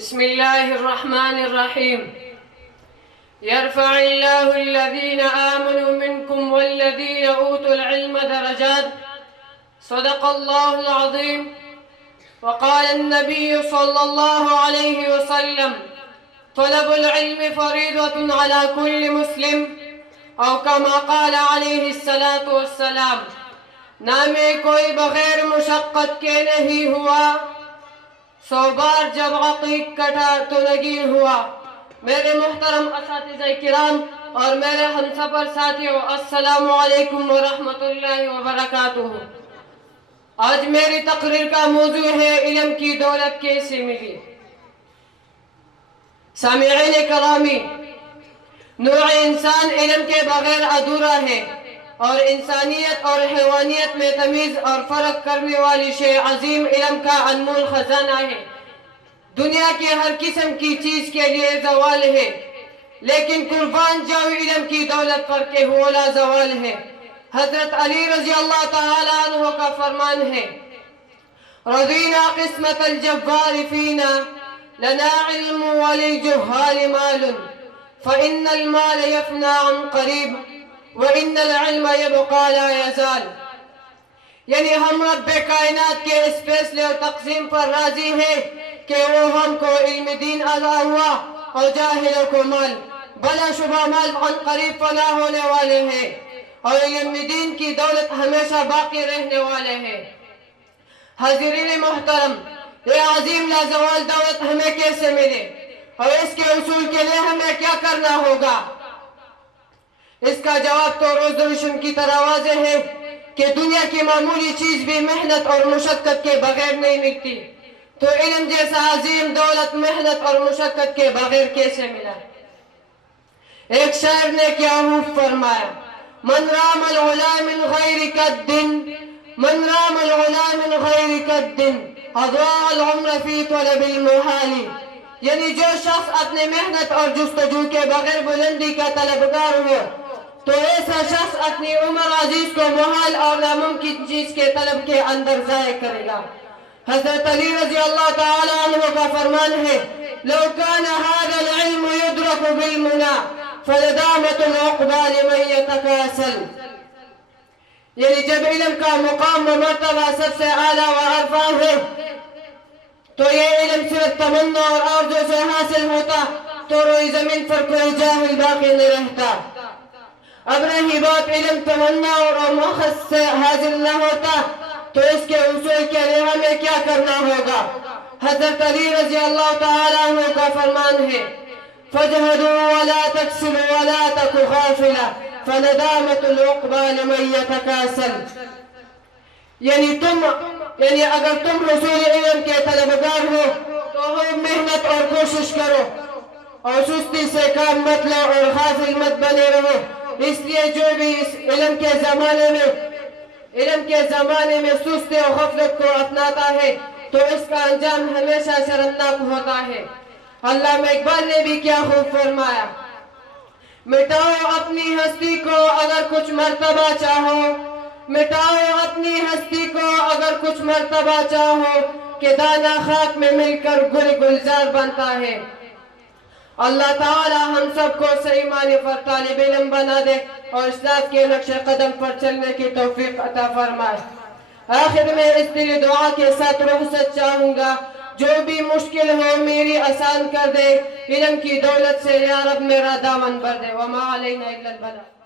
بسم الله الرحمن الرحيم. يرفع الله الذين آمنوا منكم والذين أوتوا العلم درجات. صدق الله العظيم. وقال النبي صلى الله عليه وسلم: طلب العلم فريضة على كل مسلم، او كما قال عليه الصلاة والسلام. نہ میں کوئی بغیر مشقت کے نہیں ہوا، 100 بار جب عقیق کٹا تو نگین ہوا۔ میرے محترم اساتذہ کرام اور میرے ہم سفر ساتھیوں، السلام علیکم ورحمۃ اللہ وبرکاتہ۔ آج میری تقریر کا موضوع ہے علم کی دولت کیسے ملی۔ سامعین کرامی، نوع انسان علم کے بغیر ادھورا ہے، اور انسانیت اور حیوانیت میں تمیز اور فرق کرنے والی شے عظیم علم کا انمول خزانہ ہے۔ دنیا کی ہر قسم کی چیز کے لیے زوال ہے، لیکن قربان جاؤ علم کی دولت پر کہ وہ لا زوال ہے۔ حضرت علی رضی اللہ تعالی عنہ کا فرمان ہے: رضینا قسمت الجبار فینا، لنا علم وللجہال مال، فإن المال يفنى عن قریب وَإِنَّ الْعِلْمَ يَبْقَى لَا يَزَالُ۔ یعنی ہم رب کائنات کے اس فیصلے اور تقسیم پر راضی ہیں کہ وہ ہم کو علم دین عطا ہوا اور جاہلوں کو مال، بلا شبہ مال عن قریب فنا ہونے والے ہیں، اور علم دین کی دولت ہمیشہ باقی رہنے والے ہیں۔ حاضرین محترم، یہ عظیم لازوال دولت ہمیں کیسے ملے اور اس کے حصول کے لیے ہمیں کیا کرنا ہوگا؟ اس کا جواب تو روز روشن کی طرح واضح ہے کہ دنیا کی معمولی چیز بھی محنت اور مشقت کے بغیر نہیں ملتی، تو علم جیسا عظیم دولت محنت اور مشقت کے بغیر کیسے ملا؟ ایک شاعر نے کیا خوب فرمایا: من رام العلا من غیر قد، من رام العلا من غیر قد، اضاع العمر فی طلب المحال۔ یعنی جو شخص اپنے محنت اور جستجو کے بغیر بلندی کا طلبگار ہو، تو ایسا شخص اپنی عمر عزیز کو محال اور ناممکن چیز کے طلب کے اندر ضائع کرے گا۔ حضرت علی رضی اللہ تعالی عنہ کا فرمان ہے: لو كان هذا العلم يدرك بالمنى فلدامت العقبى لمن يتكاسل۔ یعنی جب علم کا مقام و مرتبہ سب سے اعلیٰ و ارفع ہے تو یہ علم صرف تمنا اور آرزو سے حاصل ہوتا تو روئی زمین پر کوئی جاہل باقی نہیں رہتا۔ اب رہی بات علم تمنا اور مخص سے حاصل نہ ہوتا تو اس کے حصول کے لیے ہمیں کیا کرنا ہوگا؟ حضرت علی رضی اللہ تعالی عنہ کا فرمان ہے: فَاجْهَدُوا وَلَا تَكْسِلُوا وَلَا تَكُ غَافِلًا فَنَدَامَةُ الْعُقْبَى لِمَن يَتَكَاسَلُ۔ یعنی اگر تم حصول علم کے طلبگار ہو تو محنت اور کوشش کرو، اور سستی سے کام مت لو اور غافل مت بنے رہو۔ اس لیے جو بھی اس علم کے زمانے میں سستی اور غفلت کو اپناتا ہے تو اس کا انجام ہمیشہ شرمناک ہوتا ہے۔ علامہ اقبال نے بھی کیا خوب فرمایا: مٹاؤ اپنی ہستی کو اگر کچھ مرتبہ چاہو، مٹاؤ اپنی ہستی کو اگر کچھ مرتبہ چاہو، کہ دانہ خاک میں مل کر گل گلزار بنتا ہے۔ اللہ تعالی ہم سب کو صحیح معنی پر طالب علم بنا دے اور اسلام کے نقش قدم پر چلنے کی توفیق عطا فرمائے۔ آخر میں اس دلی دعا کے ساتھ رخصت چاہوں گا: جو بھی مشکل ہو میری آسان کر دے، علم کی دولت سے یا رب میرا دامن بھر دے۔ وما علینا الا البلاغ۔